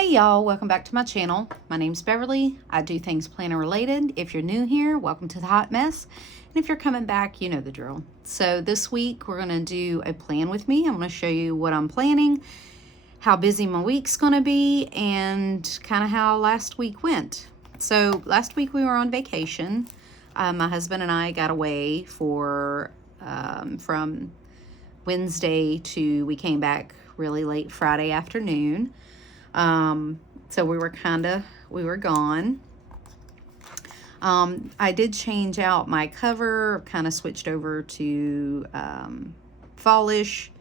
Hey y'all, welcome back to my channel. My name's Beverly. I do things planner related. If you're new here, welcome to the hot mess. And if you're coming back, you know the drill. So this week we're gonna do a plan with me. I'm gonna show you what I'm planning, how busy my week's gonna be, and kind of how last week went. So last week we were on vacation. My husband and I got away for from Wednesday to, we came back really late Friday afternoon. So we were gone. I did change out my cover, kind of switched over to fallish.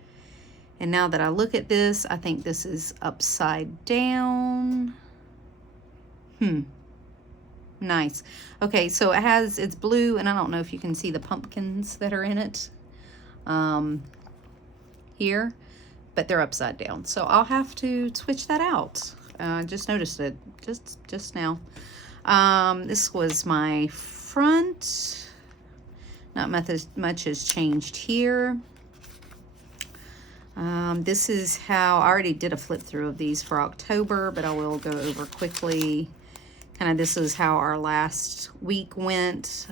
And now that I look at this, I think this is upside down. Nice. Okay, so it's blue, and I don't know if you can see the pumpkins that are in it here, but they're upside down. So I'll have to switch that out. Just noticed it just now. This was my front. Not much has changed here. This is how, I already did a flip through of these for October, but I will go over quickly. Kind of, this is how our last week went.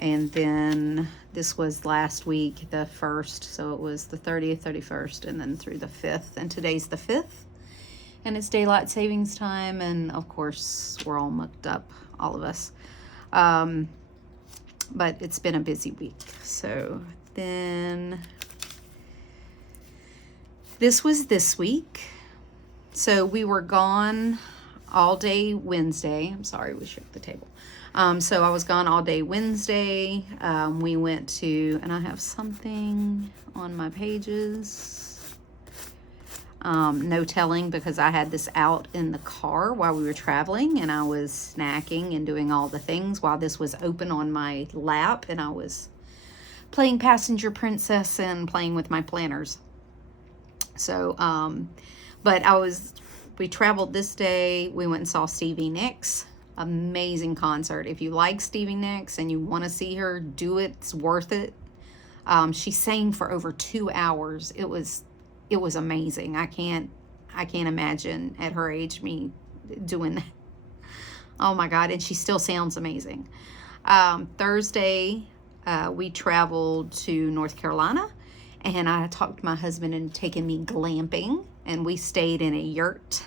And then this was last week, the 1st. So it was the 30th, 31st, and then through the 5th. And today's the 5th. And it's daylight savings time. And of course, we're all mucked up, all of us. But it's been a busy week. So then this was this week. So we were gone all day Wednesday. I'm sorry, we shook the table. So I was gone all day Wednesday. We went to, and I have something on my pages. No telling, because I had this out in the car while we were traveling, and I was snacking and doing all the things while this was open on my lap, and I was playing passenger princess and playing with my planners. So, but we traveled this day. We went and saw Stevie Nicks. Amazing concert. If you like Stevie Nicks and you want to see her do it, it's worth it. She sang for over 2 hours. It was amazing. I can't imagine at her age me doing that. Oh my God. And she still sounds amazing. Thursday, we traveled to North Carolina, and I talked my husband into taking me glamping, and we stayed in a yurt.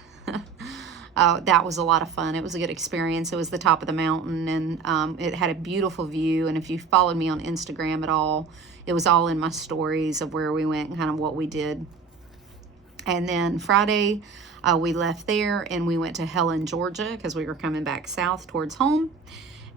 That was a lot of fun. It was a good experience. It was the top of the mountain, and it had a beautiful view. And if you followed me on Instagram at all, it was all in my stories of where we went and kind of what we did. And then Friday, we left there and we went to Helen, Georgia, because we were coming back south towards home.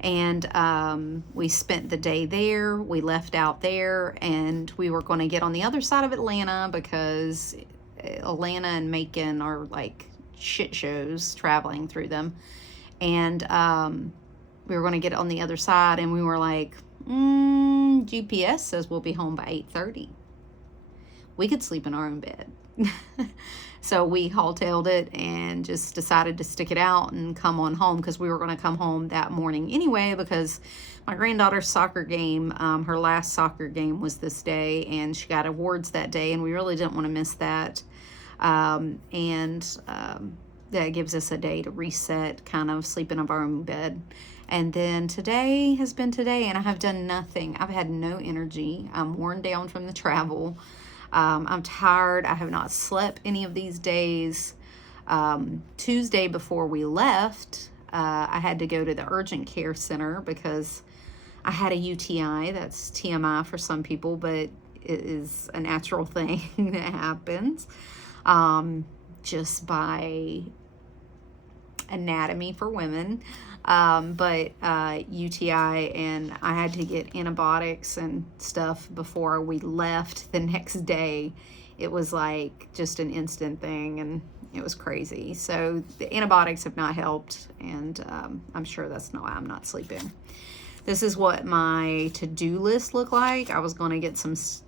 And we spent the day there. We left out there, and we were going to get on the other side of Atlanta, because Atlanta and Macon are like shit shows traveling through them. And we were going to get on the other side, and we were like, GPS says we'll be home by 8:30. We could sleep in our own bed. So we haultailed it and just decided to stick it out and come on home, because we were going to come home that morning anyway, because my granddaughter's soccer game, her last soccer game was this day, and she got awards that day, and we really didn't want to miss that. That gives us a day to reset, kind of sleep in our own bed. And then today has been today, and I have done nothing. I've had no energy. I'm worn down from the travel. I'm tired. I have not slept any of these days. Tuesday before we left, I had to go to the urgent care center because I had a UTI. That's TMI for some people, but it is a natural thing that happens just by anatomy for women. But UTI, and I had to get antibiotics and stuff before we left the next day. It was like just an instant thing, and it was crazy. So the antibiotics have not helped, and I'm sure that's why I'm not sleeping. This is what my to-do list looked like. I was going to get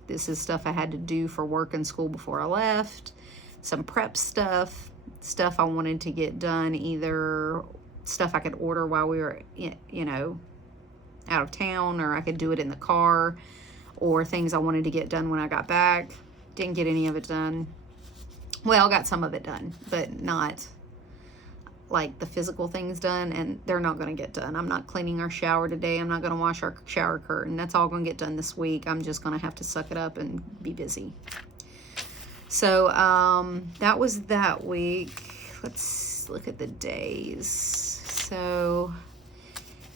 this is stuff I had to do for work and school before I left. Some prep stuff I wanted to get done, either stuff I could order while we were, out of town, or I could do it in the car, or things I wanted to get done when I got back. Didn't get any of it done. Well, got some of it done, but not like the physical things done, and they're not going to get done. I'm not cleaning our shower today. I'm not going to wash our shower curtain. That's all going to get done this week. I'm just going to have to suck it up and be busy. So that was that week. Let's look at the days. So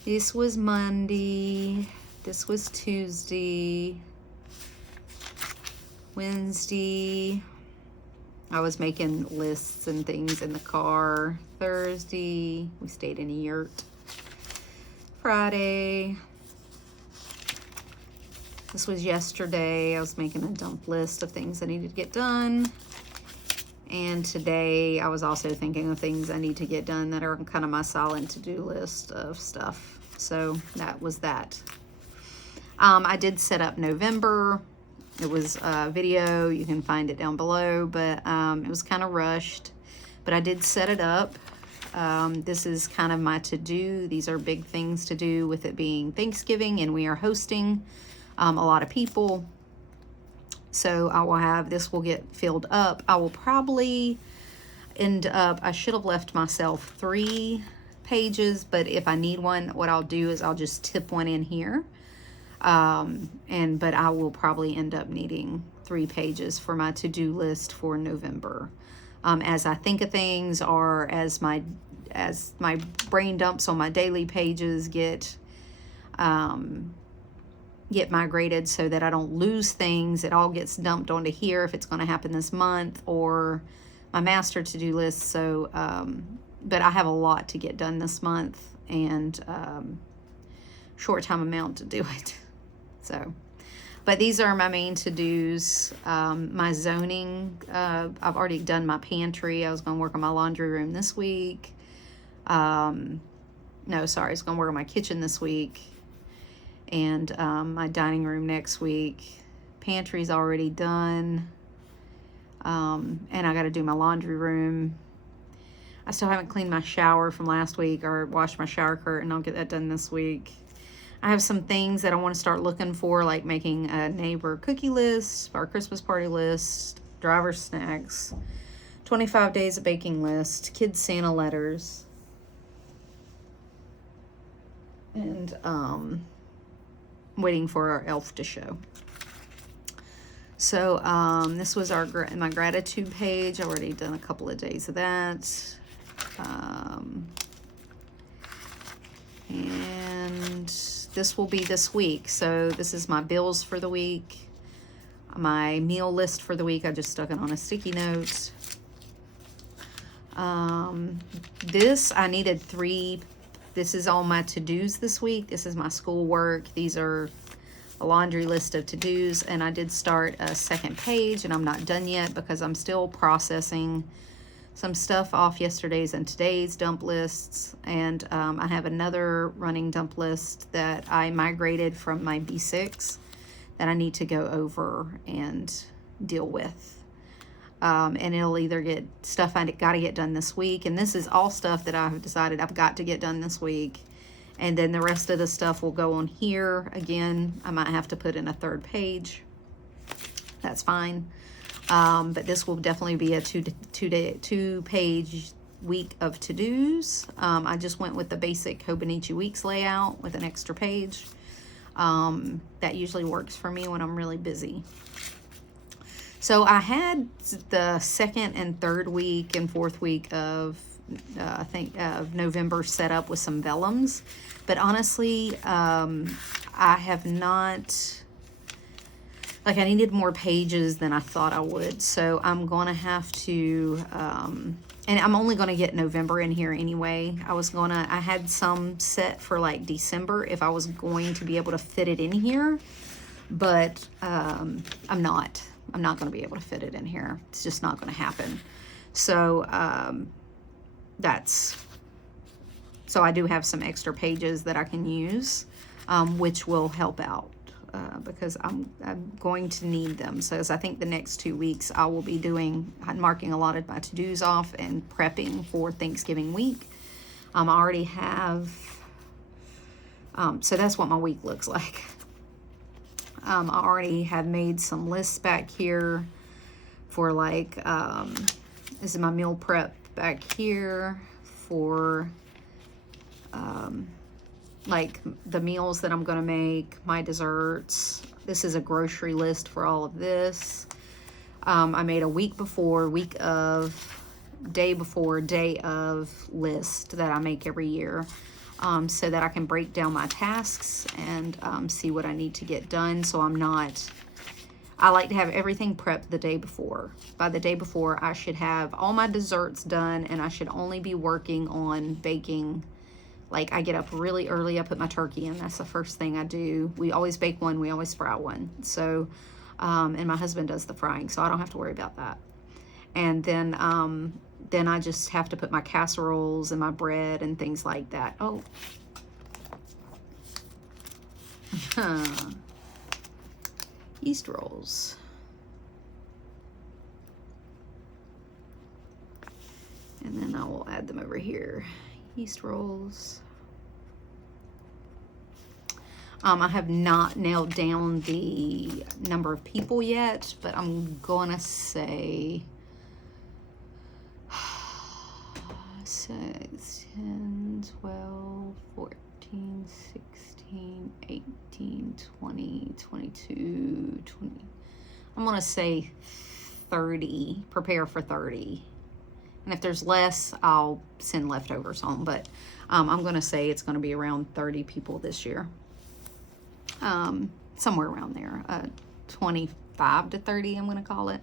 this was Monday. This was Tuesday. Wednesday, I was making lists and things in the car. Thursday, we stayed in a yurt. Friday, this was yesterday. I was making a dump list of things I needed to get done. And today, I was also thinking of things I need to get done that are kind of my silent to-do list of stuff. So that was that. I did set up November. It was a video. You can find it down below, but it was kind of rushed. But I did set it up. This is kind of my to-do. These are big things to do with it being Thanksgiving, and we are hosting a lot of people. So I will have, this will get filled up. I will probably end up, I should have left myself 3 pages, but if I need one, what I'll do is I'll just tip one in here. But I will probably end up needing 3 pages for my to-do list for November. As I think of things, or as my brain dumps on my daily pages get migrated so that I don't lose things. It all gets dumped onto here if it's going to happen this month, or my master to-do list. So, but I have a lot to get done this month, and short time amount to do it. So, but these are my main to-dos. My zoning, I've already done my pantry. I was going to work on my laundry room this week. No, sorry, I was going to work on my kitchen this week. And my dining room next week. Pantry's already done. And I got to do my laundry room. I still haven't cleaned my shower from last week or washed my shower curtain. I'll get that done this week. I have some things that I want to start looking for, like making a neighbor cookie list, our Christmas party list, driver snacks, 25 days of baking list, kids Santa letters, and waiting for our elf to show. So this was my gratitude page. I've already done a couple of days of that. And this will be this week. So this is my bills for the week, my meal list for the week. I just stuck it on a sticky note. This, I needed 3. This is all my to-dos this week. This is my schoolwork. These are a laundry list of to-dos, and I did start a second page, and I'm not done yet because I'm still processing some stuff off yesterday's and today's dump lists. And I have another running dump list that I migrated from my B6 that I need to go over and deal with. And it'll either get stuff I got to get done this week, and this is all stuff that I've decided I've got to get done this week. And then the rest of the stuff will go on here. Again, I might have to put in a 3rd page. That's fine. But this will definitely be a 2-page week of to-dos. I just went with the basic Hobonichi weeks layout with an extra page. That usually works for me when I'm really busy. So I had the 2nd and 3rd week and 4th week of of November set up with some vellums, but honestly, I have not. Like, I needed more pages than I thought I would, so I'm going to have to, and I'm only going to get November in here anyway. I had some set for, like, December if I was going to be able to fit it in here, but I'm not going to be able to fit it in here. It's just not going to happen. So, so I do have some extra pages that I can use, which will help out. Because I'm going to need them. So as I think the next 2 weeks I will be marking a lot of my to-dos off and prepping for Thanksgiving week. I already have, so that's what my week looks like. I already have made some lists back here for, like, This is my meal prep back here for like the meals that I'm gonna make, my desserts. This is a grocery list for all of this. I made a week before, week of, day before, day of list that I make every year, so that I can break down my tasks and see what I need to get done. So I like to have everything prepped the day before. By the day before, I should have all my desserts done, and I should only be working on baking. Like, I get up really early, I put my turkey in. That's the first thing I do. We always bake one, we always fry one. So, and my husband does the frying, so I don't have to worry about that. And then I just have to put my casseroles and my bread and things like that. Oh. Yeast rolls. And then I will add them over here. Yeast rolls. I have not nailed down the number of people yet, but I'm gonna say 6, 10, 12, 14, 16, 18, 20, 22, 20. I'm gonna say 30, prepare for 30. And if there's less, I'll send leftovers home. But I'm going to say it's going to be around 30 people this year. Somewhere around there. 25 to 30, I'm going to call it.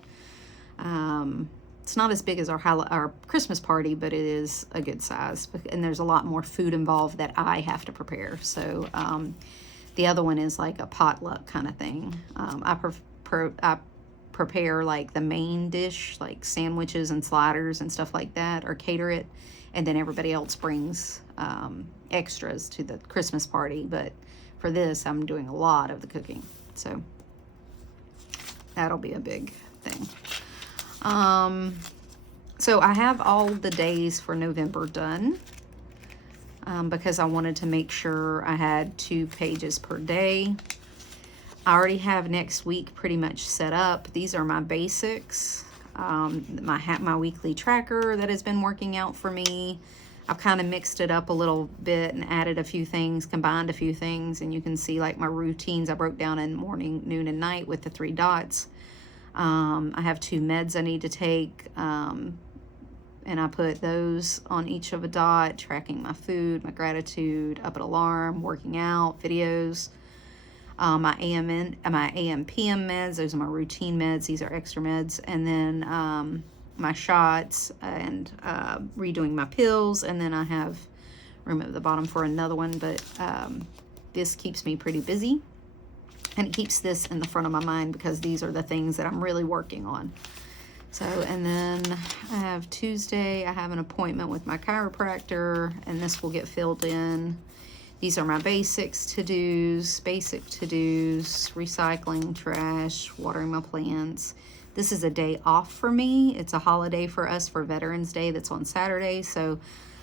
It's not as big as our Christmas party, but it is a good size. And there's a lot more food involved that I have to prepare. So the other one is like a potluck kind of thing. I prepare like the main dish, like sandwiches and sliders and stuff like that, or cater it, and then everybody else brings extras to the Christmas party. But for this, I'm doing a lot of the cooking, so that'll be a big thing. So I have all the days for November done, because I wanted to make sure I had 2 pages per day. I already have next week pretty much set up. These are my basics. My weekly tracker that has been working out for me. I've kind of mixed it up a little bit and added a few things, combined a few things, and you can see like my routines I broke down in morning, noon, and night with the 3 dots. I have 2 meds I need to take, and I put those on each of a dot, tracking my food, my gratitude, up at alarm, working out, videos. My AM PM meds, those are my routine meds. These are extra meds. And then my shots and redoing my pills. And then I have room at the bottom for another one. But this keeps me pretty busy. And it keeps this in the front of my mind because these are the things that I'm really working on. So, and then I have Tuesday, I have an appointment with my chiropractor. And this will get filled in. These are my basics to-dos, recycling, trash, watering my plants. This is a day off for me. It's a holiday for us for Veterans Day that's on Saturday. So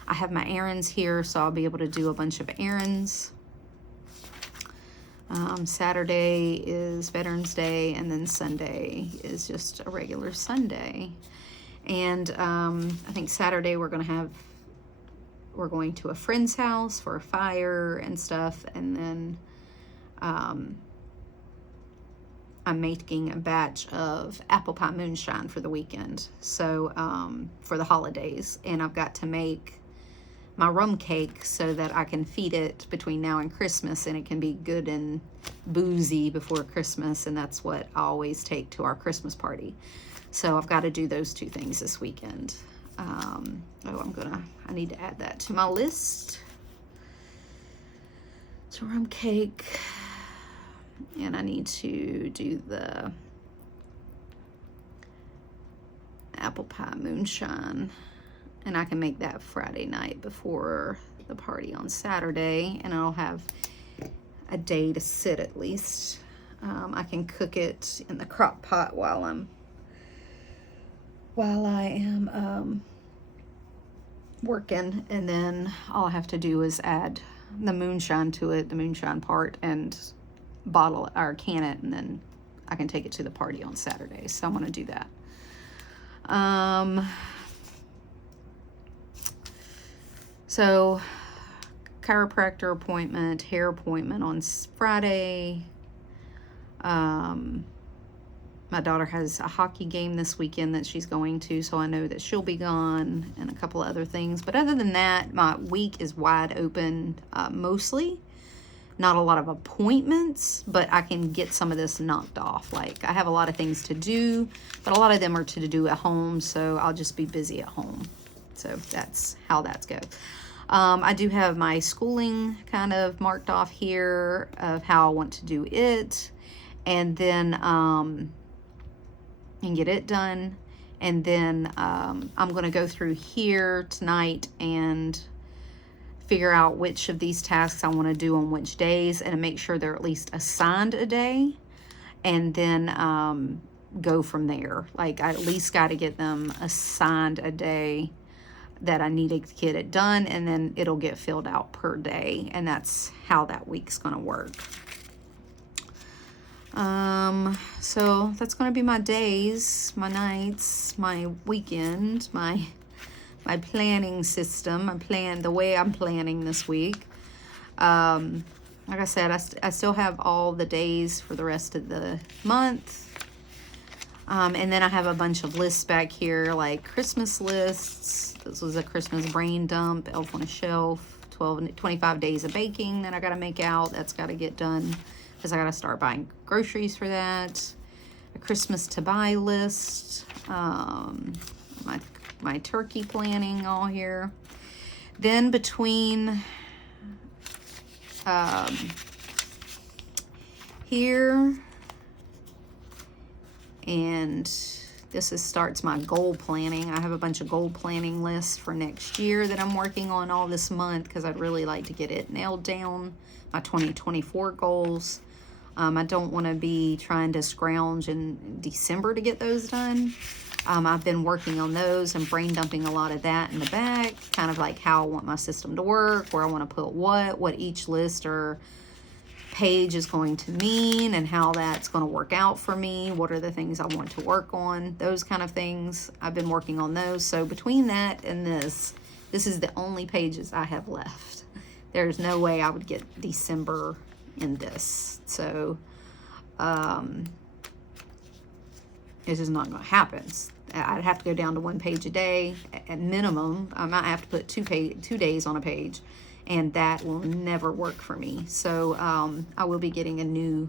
I have my errands here, so I'll be able to do a bunch of errands. Saturday is Veterans Day, and then Sunday is just a regular Sunday. And I think Saturday we're going to a friend's house for a fire and stuff, and then I'm making a batch of apple pie moonshine for the weekend, so for the holidays. And I've got to make my rum cake so that I can feed it between now and Christmas, and it can be good and boozy before Christmas, and that's what I always take to our Christmas party. So I've got to do those 2 things this weekend. I need to add that to my list. So rum cake, and I need to do the apple pie moonshine, and I can make that Friday night before the party on Saturday, and I'll have a day to sit at least. I can cook it in the crock pot while I am working, and then all I have to do is add the moonshine to it, the moonshine part, and bottle it or can it, and then I can take it to the party on Saturday. So I'm going to do that. So, chiropractor appointment, hair appointment on Friday. My daughter has a hockey game this weekend that she's going to, so I know that she'll be gone, and a couple of other things. But other than that, my week is wide open, mostly. Not a lot of appointments, but I can get some of this knocked off. Like, I have a lot of things to do, but a lot of them are to do at home, so I'll just be busy at home. So that's how that's go. I do have my schooling kind of marked off here of how I want to do it, and then and get it done. And then I'm going to go through here tonight and figure out which of these tasks I want to do on which days, and make sure they're at least assigned a day, and then go from there. Like, I at least got to get them assigned a day that I need to get it done, and then it'll get filled out per day, and that's how that week's going to work. So that's going to be my days, my nights, my weekend, my planning system. The way I'm planning this week. Like I said, I still have all the days for the rest of the month. And then I have a bunch of lists back here, like Christmas lists. This was a Christmas brain dump, Elf on a Shelf, 25 days of baking that I got to make out. That's got to get done because I got to start buying groceries for that. A Christmas to buy list. My turkey planning all here. Then between here and starts my goal planning. I have a bunch of goal planning lists for next year that I'm working on all this month because I'd really like to get it nailed down, my 2024 goals. I don't want to be trying to scrounge in December to get those done. I've been working on those and brain dumping a lot of that in the back, kind of like how I want my system to work, where I want to put what each list or page is going to mean, and how that's going to work out for me. What are the things I want to work on? Those kind of things. I've been working on those. So between that and this is the only pages I have left. There's no way I would get December in this. So, it's just not going to happen. I'd have to go down to 1 page a day at minimum. I might have to put 2 days on a page, and that will never work for me. So I will be getting a new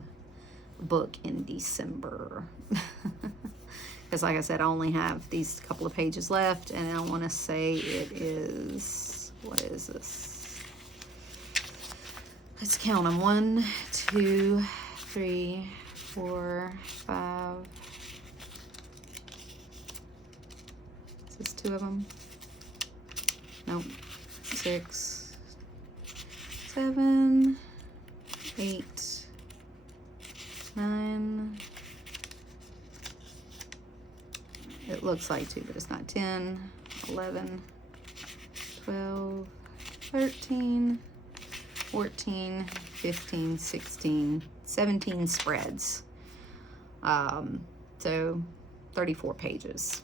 book in December. Because like I said, I only have these couple of pages left, and I want to say it is, what is this? Let's count them. 1, 2, 3, 4, 5. Is this 2 of them? Nope. 6, 7, 8, 9. It looks like 2, but it's not. 10, 11, 12, 13, 14, 15, 16, 17 spreads. So 34 pages.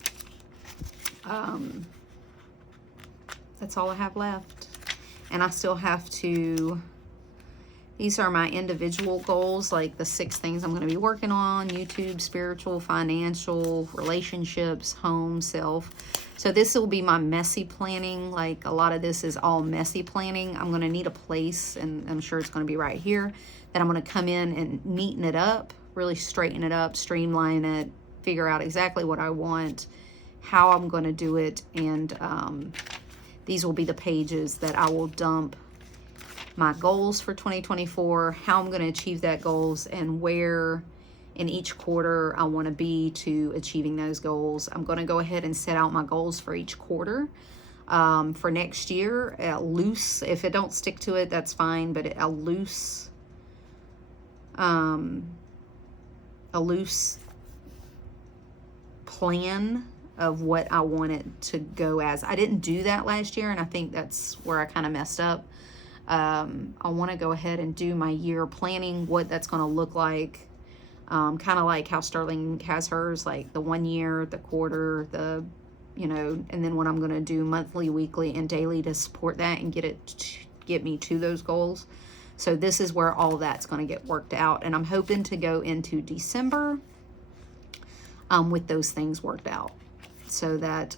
That's all I have left. And I still have to, these are my individual goals, like the 6 things I'm going to be working on: YouTube, spiritual, financial, relationships, home, self. So this will be my messy planning. Like, a lot of this is all messy planning. I'm going to need a place, and I'm sure it's going to be right here, that I'm going to come in and neaten it up, really straighten it up, streamline it, figure out exactly what I want, how I'm going to do it, and these will be the pages that I will dump my goals for 2024, how I'm going to achieve that goals, and where in each quarter I want to be to achieving those goals. I'm going to go ahead and set out my goals for each quarter. For next year, loose, if it don't stick to it, that's fine, but a loose plan of what I want it to go as. I didn't do that last year, and I think that's where I kind of messed up. I want to go ahead and do my year planning, what that's going to look like, kind of like how Sterling has hers, like the 1 year, the quarter, the you know, and then what I'm going to do monthly, weekly, and daily to support that and get me to those goals. So this is where all that's going to get worked out, and I'm hoping to go into December with those things worked out, so that,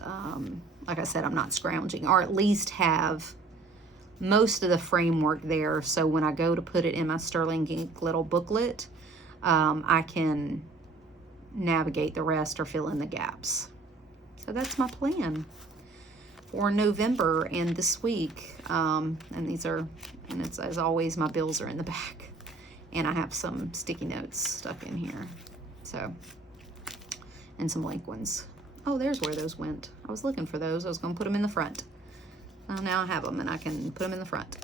like I said, I'm not scrounging, or at least have most of the framework there, so when I go to put it in my Sterling Ink little booklet, I can navigate the rest or fill in the gaps. So that's my plan for November and this week. And these are, and it's, as always, my bills are in the back, and I have some sticky notes stuck in here. So, and some blank ones. Oh, there's where those went. I was looking for those. I was going to put them in the front. Well, now I have them, and I can put them in the front.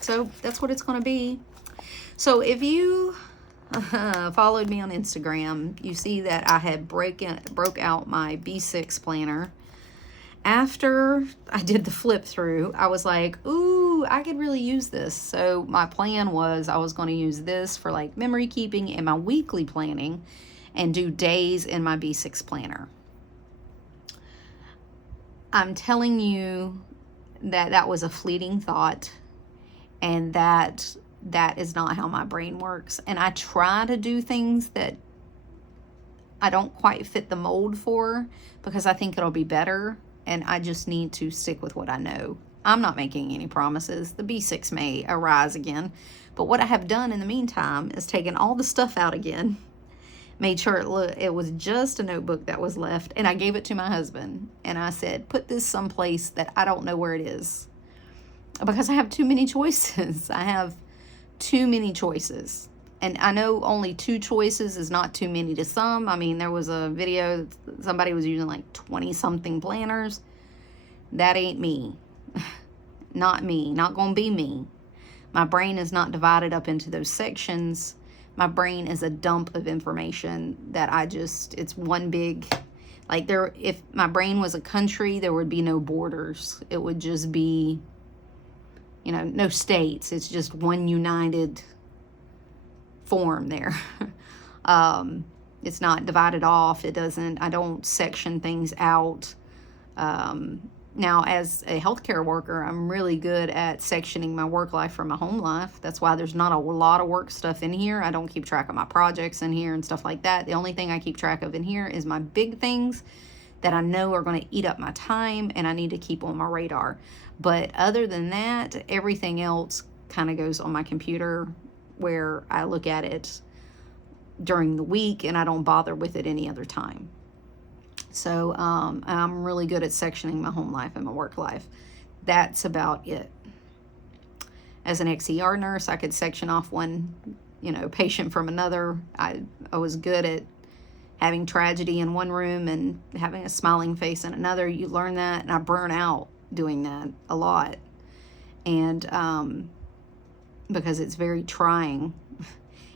So that's what it's going to be. So if you followed me on Instagram, you see that I had broke out my B6 planner. After I did the flip through, I was like, ooh, I could really use this. So my plan was I was going to use this for like memory keeping and my weekly planning, and do days in my B6 planner. I'm telling you that that was a fleeting thought, and that is not how my brain works. And I try to do things that I don't quite fit the mold for, because I think it'll be better, and I just need to stick with what I know. I'm not making any promises. The B6 may arise again, but what I have done in the meantime is taken all the stuff out again, made sure it was just a notebook that was left, and I gave it to my husband, and I said, put this someplace that I don't know where it is, because I have too many choices. I have too many choices, and I know only 2 choices is not too many to some. I mean, there was a video, somebody was using like 20 something planners. That ain't me. Not me, not gonna be me. My brain is not divided up into those sections. My brain is a dump of information that it's one big, like if my brain was a country, there would be no borders. It would just be, you know, no states. It's just one united form there. It's not divided off. I don't section things out. Now, as a healthcare worker, I'm really good at sectioning my work life from my home life. That's why there's not a lot of work stuff in here. I don't keep track of my projects in here and stuff like that. The only thing I keep track of in here is my big things that I know are going to eat up my time and I need to keep on my radar. But other than that, everything else kind of goes on my computer, where I look at it during the week and I don't bother with it any other time. So I'm really good at sectioning my home life and my work life. That's about it. As an XER nurse, I could section off one, you know, patient from another. I was good at having tragedy in one room and having a smiling face in another. You learn that, and I burn out doing that a lot. And because it's very trying.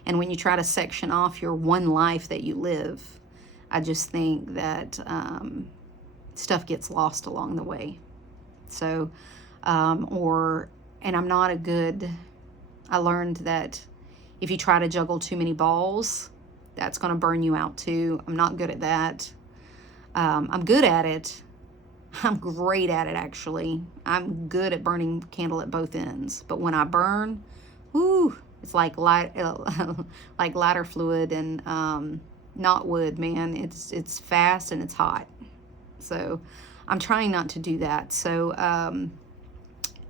And when you try to section off your one life that you live, I just think that stuff gets lost along the way. So, and I'm not I learned that if you try to juggle too many balls, that's going to burn you out too. I'm not good at that. I'm good at it. I'm great at it, actually. I'm good at burning candle at both ends. But when I burn, whoo, it's like like lighter fluid and not wood, man. It's fast and it's hot. So I'm trying not to do that. So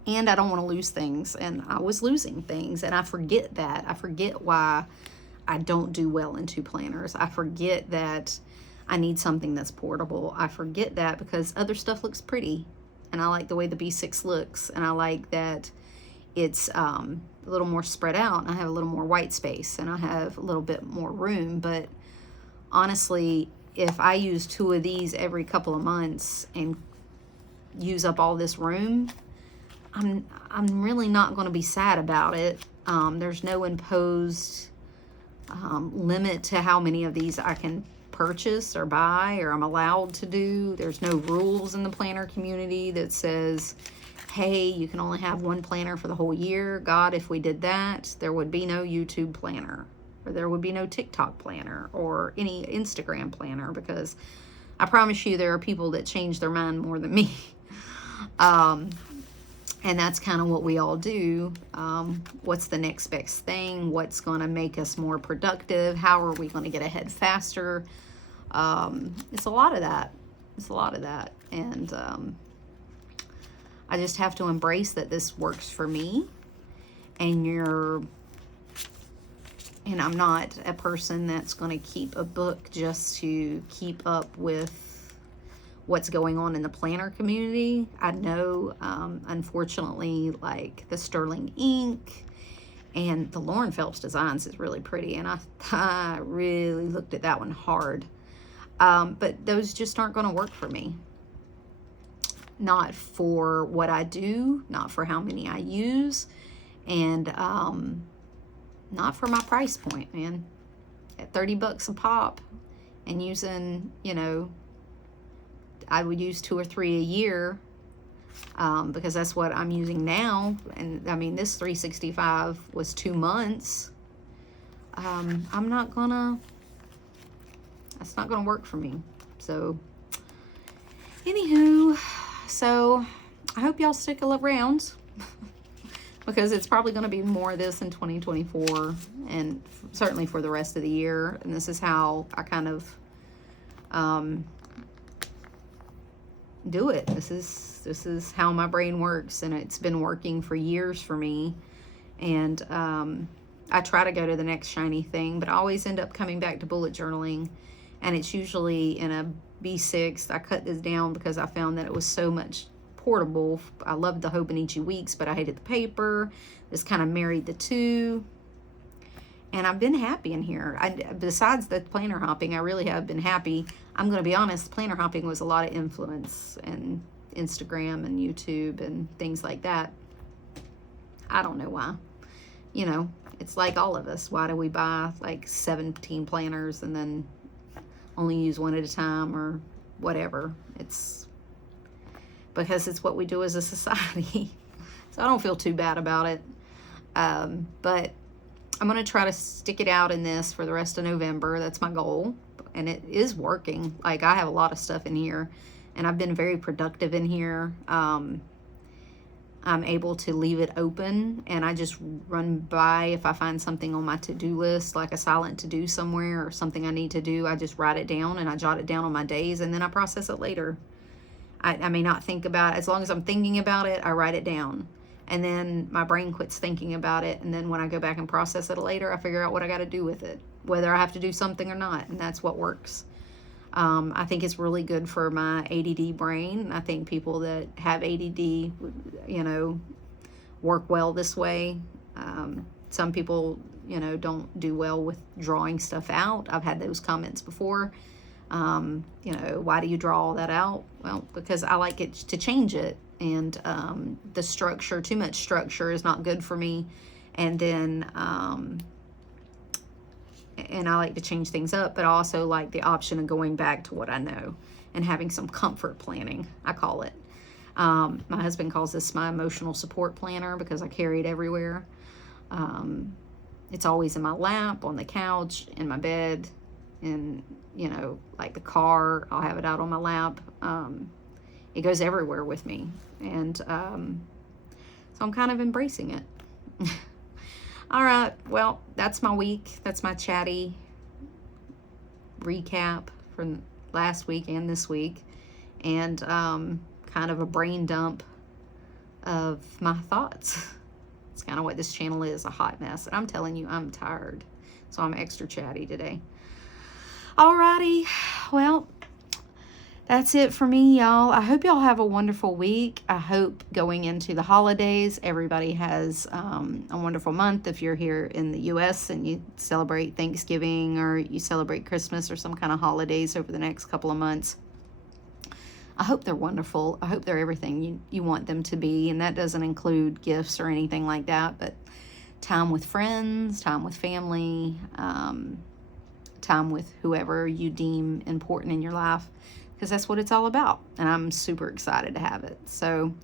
and I don't want to lose things, and I was losing things, and I forget that. I forget why I don't do well in 2 planners. I forget that I need something that's portable. I forget that because other stuff looks pretty, and I like the way the B6 looks, and I like that it's a little more spread out, and I have a little more white space, and I have a little bit more room. But honestly, if I use 2 of these every couple of months and use up all this room, I'm really not going to be sad about it. There's no imposed limit to how many of these I can purchase or buy, or I'm allowed to do. There's no rules in the planner community that says, hey, you can only have 1 planner for the whole year. God, if we did that, there would be no YouTube planner, or there would be no TikTok planner, or any Instagram planner, because I promise you there are people that change their mind more than me. And that's kind of what we all do. What's the next best thing? What's going to make us more productive? How are we going to get ahead faster? It's a lot of that. It's a lot of that. And I just have to embrace that this works for me. And I'm not a person that's going to keep a book just to keep up with what's going on in the planner community. I know, unfortunately, like the sterling ink and the Lauren Phelps designs is really pretty, and I really looked at that one hard. But those just aren't going to work for me. Not for what I do, not for how many I use, and not for my price point, man. At 30 bucks a pop and using, you know, I would use 2 or 3 a year, because that's what I'm using now. And I mean, this 365 was 2 months. I'm not gonna, that's not gonna work for me. So anywho, so I hope y'all stick around because it's probably going to be more of this in 2024 and certainly for the rest of the year. And this is how I kind of do it. This is how my brain works, and it's been working for years for me. And I try to go to the next shiny thing, but I always end up coming back to bullet journaling, and it's usually in a B6. I cut this down because I found that it was so much portable. I loved the Hobonichi Weeks, but I hated the paper. This kind of married the two, and I've been happy in here. Besides the planner hopping, I really have been happy. I'm going to be honest, planner hopping was a lot of influence, and Instagram and YouTube and things like that. I don't know why. You know, it's like all of us. Why do we buy like 17 planners and then only use one at a time or whatever? It's because it's what we do as a society. So I don't feel too bad about it. But I'm going to try to stick it out in this for the rest of November. That's my goal. And it is working. Like, I have a lot of stuff in here, and I've been very productive in here. I'm able to leave it open, and I just run by if I find something on my to-do list, like a silent to-do somewhere or something I need to do. I just write it down, and I jot it down on my days, and then I process it later. I may not think about it. As long as I'm thinking about it, I write it down. And then my brain quits thinking about it. And then when I go back and process it later, I figure out what I got to do with it, whether I have to do something or not. And that's what works. I think it's really good for my ADD brain. I think people that have ADD, you know, work well this way. Some people, you know, don't do well with drawing stuff out. I've had those comments before. You know, why do you draw all that out? Well, because I like it to change it. And the structure, too much structure is not good for me. And then, and I like to change things up, but I also like the option of going back to what I know and having some comfort planning, I call it. My husband calls this my emotional support planner because I carry it everywhere. It's always in my lap, on the couch, in my bed, in, you know, like the car, I'll have it out on my lap. It goes everywhere with me. And so I'm kind of embracing it. All right, well, that's my week. That's my chatty recap from last week and this week. And kind of a brain dump of my thoughts. It's kind of what this channel is, a hot mess. And I'm telling you, I'm tired. So I'm extra chatty today. Alrighty, well, that's it for me, y'all. I hope y'all have a wonderful week. I hope going into the holidays, everybody has a wonderful month. If you're here in the U.S. and you celebrate Thanksgiving or you celebrate Christmas or some kind of holidays over the next couple of months, I hope they're wonderful. I hope they're everything you want them to be. And that doesn't include gifts or anything like that, but time with friends, time with family, time with whoever you deem important in your life, because that's what it's all about. And I'm super excited to have it. So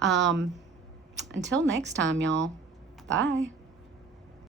until next time, y'all, bye.